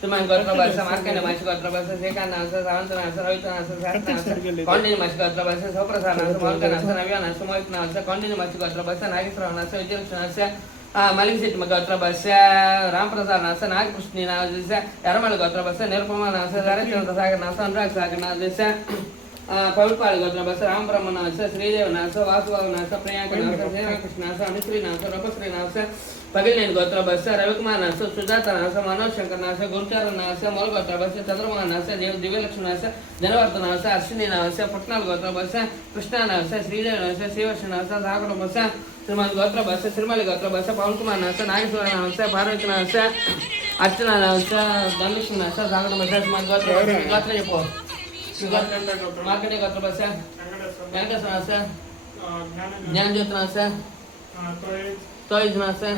Tuman gotra bahasa makan masih gotra bahasa sekan nasa sawan nasa rawi nasa nasa kondi masih gotra bahasa soprasa nasa malkan nasa nabi nasa moik nasa kondi masih gotra bahasa nagisra nasa ujir nasa Malik Sit gotra bahasa Ram Prasad nasa Nag Krishna nasa Yaramal gotra bahasa Nirupama nasa Darachandra Sagar nasa Anurag Sagar nasa Pavipal gotra bahasa Ram Brahma nasa Sridev nasa Vasuva nasa Priyanka nasa Sena Krishna nasa Anusri nasa Rapasri nasa Pagilin gotra bahasa Ravikumar nasa Sujata nasa Manoj Shankar nasa Gurcharan nasa Mal gotra bahasa Chandrama nasa Divya Lakshmi nasa Janavardha nasa Ashwini nasa Patnal gotra bahasa Krishna nasa Sridev nasa Shivashi nasa Sagar bahasa Sriman gotra bahasa Srimali gotra bahasa Pawan Kumar nasa Nageswara nasa Bharat nasa Archana nasa Dhanlakshmi nasa Sagar bahasa Sriman gotra bahasa gotra jepo Markande gotra bahasa Yankas nasa Jnanjot nasa Toy nasa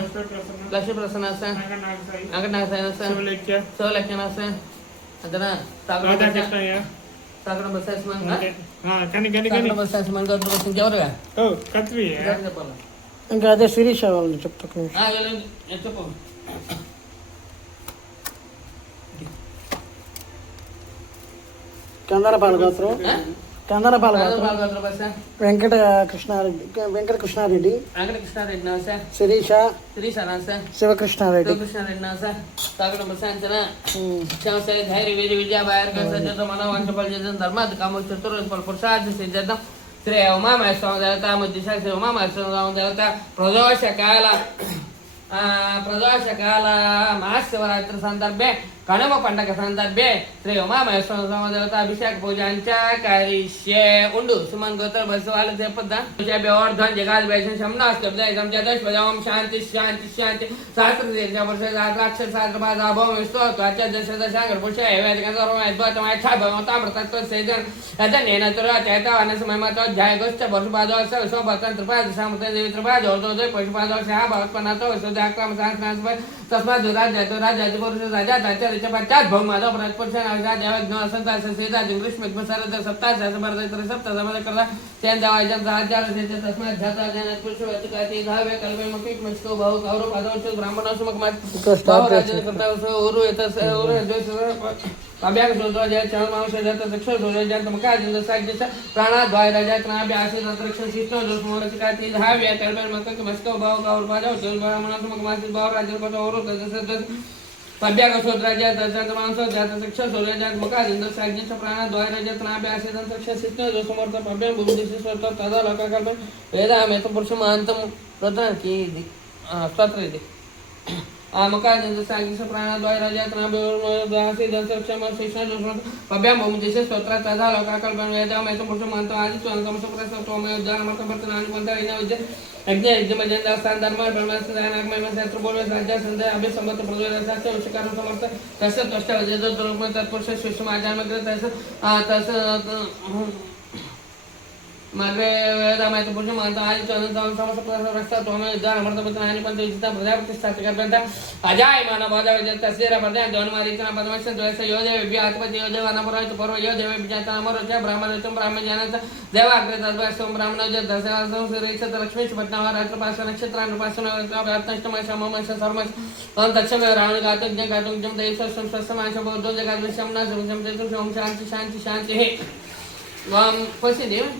Lakshmi Prasanna nasa Angkat nasa nasa Sovalekya nasa Adana Sagar bahasa Sriman Sagar bahasa Sriman gotra bahasa jawab ya? Oh, Katri ya. ఇంకా అదే శిరీష వాళ్ళని చెప్తా చెప్పు కందరపాల గోత్రం వెంకట కృష్ణారెడ్డి శిరీష శివకృష్ణారెడ్డి శ్రీ ఉమామహేశ్వర దేవత ముద్దిశ శ్రీ ఉమామహేశ్వర దేవత ప్రదోషకాల మహాశివరాత్రి సందర్భే కనుమ పండగ సందర్భే శ్రీ ఉమామహేశ్వర స్వామి దేవత అభిషేక పూజాంచ కరిష్యే ఉండు సుమన్ గోత్ర బస్సు వాళ్ళు చెప్పొద్దా విషయవర్ధన్ జగాది వైశం శంనాస్కబ్దం జదశ్ పదం శాంతి శాంతి శాంతి శాస్త్ర పురుష శాస్త్రాక్షర శాస్త్రపాద అభవం విశ్వత్వాచ దశదశాంగర పురుష వేదిక సర్వం అద్భుతం తామృతత్వ సేజన్ నేనతుర చేత అనసమయమతో ధ్యాయగోశ్చ పశుపాదోత్స విశ్వభర్తన్ త్రిపాద సామృత దేవి త్రిపాద ఓర్దోదయ పశుపాదోత్స భగవత్పన్నతో విశ్వదాక్రమ శాస్త్రాస్ప తస్మాత్ రాజ రాజ పురుష రాజా च पश्चात भौमादो प्रपुरुषन अविदा देवज्ञ असंता सीता जिंग्लिश मिग्म सरद सप्ताह सहस्रवर्धित सप्ताह समद करदा चैन दवाजन राजाल से तस्मात् जाता जन पुरुष वचकाति धावे कल्पे मकिक मस्को बहु गौरव पदोच ब्राह्मणो सुमकमत बहु राजन करता ओरु एतस ओरु द्वेष अभ्यास सोदो जय चरण मांस जत दक्ष सोदो जत मका जिंद साज्य प्राणा द्वाय राजा त्राभ्य आसी तत्रक्ष शिष्णो दुष्मो वचकाति धावे कल्पे मकिक मस्को बहु गौरव पदोच ब्राह्मणो सुमकमत बहु राजन करता ओरु तस पद्याग सोद्राजा दर्जन मांसो जात शिक्ष सोल्याजात मका जिंद साज्ञ प्राणा द्वारा जतनाभ्य आसेदन शिक्ष सिद्ध जो समर्थ पब्य बुद्धिसी स्वत तदा लोकाकल्प वेदामेत पुरुष महांतम प्रधान की स्तोत्र दे मका जिंद साज्ञ प्राणा द्वारा जतनाभ्य आसेदन शिक्ष शिक्ष जो समर्थ पब्य बुद्धिसी स्वत तदा लोकाकल्प वेदामेत पुरुष महांतम आदि स्वंगम सुप्रसव तोमय उद्धार मत वर्तनानि पंथा इन विद्य अग्नि यज्ञ स्थान धर्म ब्रह्मस्थान शास्त्र बोल राजा संध्या अभि संबत प्रज्वल विषकार समर्थ तस त्वष्ट अजय दुर्गम तत्पुरुष शिष्य आचार्य तस मर्वे वेदामय पुरुष मानता आज चंद्र समस्त रस्ता तोमे उद्धार अमृत पत्र हानि पंच विजिता प्रजापति स्थापित करता अजाय मानव बाजा विजय तस्वीर प्रदान जौन मारीचना पद्मश्री द्वैस योदेव विद्यात्मति योदेव अनपरोहित पूर्व योदेव विजाता अमरोच ब्राह्मण ऋतुम ब्राह्मण जानत देवाग्रत द्वैसोम ब्राह्मण ज दशवासो श्रीक्षत लक्ष्मी पद्मनाभ रात्रपास नक्षत्रान पासन अष्टम समम सर्व ओम तक्षम रावण घातक जन घातक जम देश स्वस्मांश बौद्धो जगत विषमना समसम तेतु ओम शांति शांति शांति हे ओम पसी देव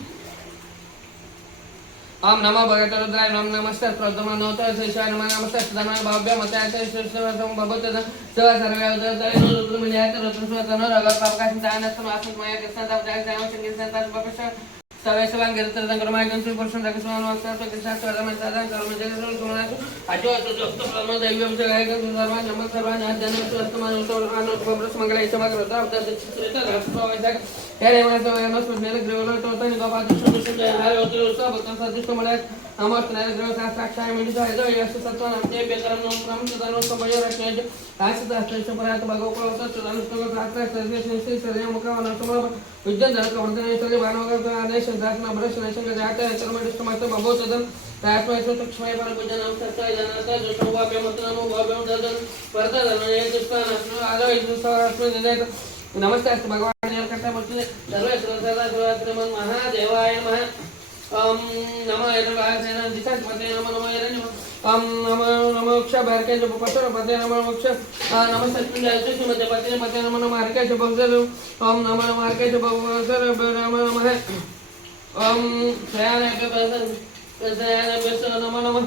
ओम नमो भगवते रुद्राय ओम नमस्ते प्रथमा नोतो शिवाय नमः नमस्ते सदानंद भव्य मतायते श्रीश्वरसं भगवते सेवा सर्वे उदय रुद्रमणियात रुद्रस्वतनो रगत प्रकाश दानस्तम आत्ममय कृष्णदाव जय जय संगीत संतास बकश सवेशवान गिरतर संक्रमण गंसु पुरुषन रक्षमान वास्ता कृष्ण स्वरमय साधन कर्म जगत सुमना अजो तो प्रम दैवम से गाय गंसु सर्वान नमः सर्वान जन स्वस्तमान उतो आनो ब्रह्म मंगल समग्र रुद्र चित्रित राष्ट्र वैसा तेरे मास में सुनेल ग्रहलो तो तनि गोपाल सुन जय हाय होते सब भक्तन सदिष्ट मले नमस्ते नर ग्रह साक्षाय मिलित है जो यश सत्व नमते बेकरम नम प्रम सदानो समय रखने आसित अष्टश परात भगवको सत्व अनुष्ठो शास्त्र सर्वेश्वर श्री मुखवन समर विद्यन जनक वर्धन स्थले भानवग आदेश दासना ब्रश नशंग जाते कर्मदिष्ट मत भगवतदन तास्मै तक्ष्मय पर पूजन नमस्ते जनता जो शोभा पे मत नमो भव्य ददन वर्धन ये कृष्ण आदो ईश्वर नमस्ते भगवान करता बोलते सर्वे सदा महादेवाय नमः नमो यज्ञवासेन दिशापते नमो यज्ञ नमो क्षभारके पशुपते नमो मोक्ष नमो सत्युंजय श्रीमते पते पते नमो मार्के भवसर नमो मार्के भवसर नमो नमः प्रयाण नमो नमः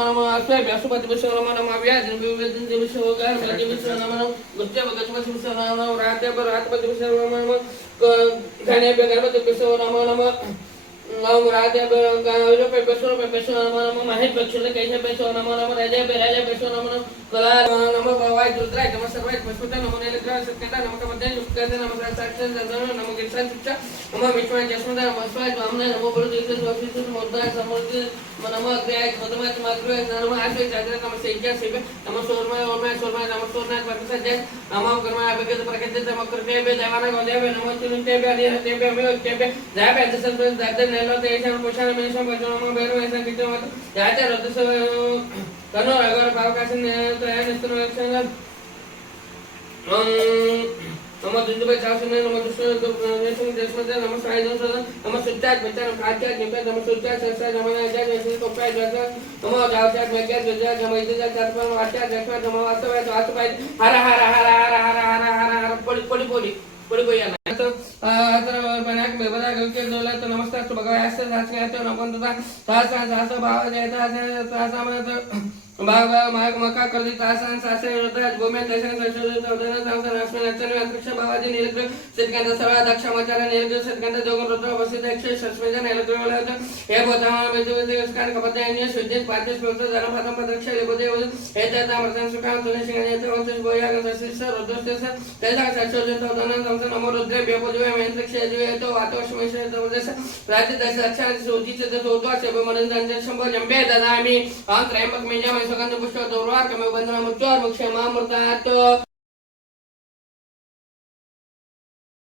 नमो अक्षय व्यासुपति विश्व नमो नमो व्यास विवेदन विश्व गार मलति विश्व नमो गुप्ते भगवति विश्व नमो राते पर रातपति विश्व नमो गणे पे गणपति विश्व नमो नमो नमो राते पे गारो पे विश्व नमो नमो महेश विश्व कैसे विश्व नमो नमो राजा पे विश्व नमो कला नमो भवाय रुद्राय नमो सर्वाय पुष्पते नमो नीलग्रह सत्यता नमो कमदे युक्ते नमो साक्षात् नमो गिरसा शिक्षा नमो विश्वाय जस्मदा नमो स्वाय स्वामने नमो गुरु देव स्वामी मोदय समृद्धि नमो अग्रयाय मधुमय माग्रह नमो आश्रय जागृत नमो सेज्या सेव नमो सोरमय ओमय सोरमय नमो सोरनाथ प्रसाद नमो कर्मय अभिगत प्रकट नमो कृते देवाना गोदेव नमो चिन्ते बेरि हते बे मे के बे जाबे दसन दादर नेलो देशम पोषण मेशम नमो बेरो ऐसा कितो मत जाते रतस कनो अगर पावकाशन तो है निस्तन एक्शन नमो दुंदुबे चासने नमो दुष्ण नेशम देशमते नमो साइदन सदन नमो सुत्यात बचन खात्यात निपे नमो सुत्यात संसा नमो आजा जैसे कोपाय जैसे नमो जावत्यात मेग्या जजा नमो इजा चातपन वाट्यात जैसे नमो वास्तवाय वास्तवाय हर हर हर हर हर हर हर पोली पोली पोली पोली पोली ना तो अतर बनाक बेबदा गलके दोला तो नमस्कार तो भगवान ऐसे साथ में आते हो नमो तथा सास भाव जयता सासा मन तो भाव माग मका कर दी तासन सासे रुद्र गोमे दर्शन संशोधित उदन संसन अस्मिन् अचन अंतरिक्ष भावादि नीलग्रह सिद्धगंध सर्व दक्ष समाचार नीलग्रह सिद्धगंध जोगन रुद्र वसित अक्ष सस्मेज नीलग्रह वलत हे बोधम मेजुदेव स्कान कपते अन्य सुजित पातिस प्रोक्त धर्म पदम पदक्ष लेबोदेव हे तथा मर्दन सुखान तुने सिंहनेत वंश गोया गंधसिस रुद्रस्तेस तेजा संशोधित उदन संसन नमो रुद्र बेबोदेव अंतरिक्ष दिवे तो वातोष्मेश दवदस राज्य दश अक्षर सोजित तोतो सेव मनन दंजन शंभो जंबे ददामि अहं त्रयंबक मेजम सुगंध पुष्प दोर्वार कमे बंधन मुच्चोर मुक्षे मामृतात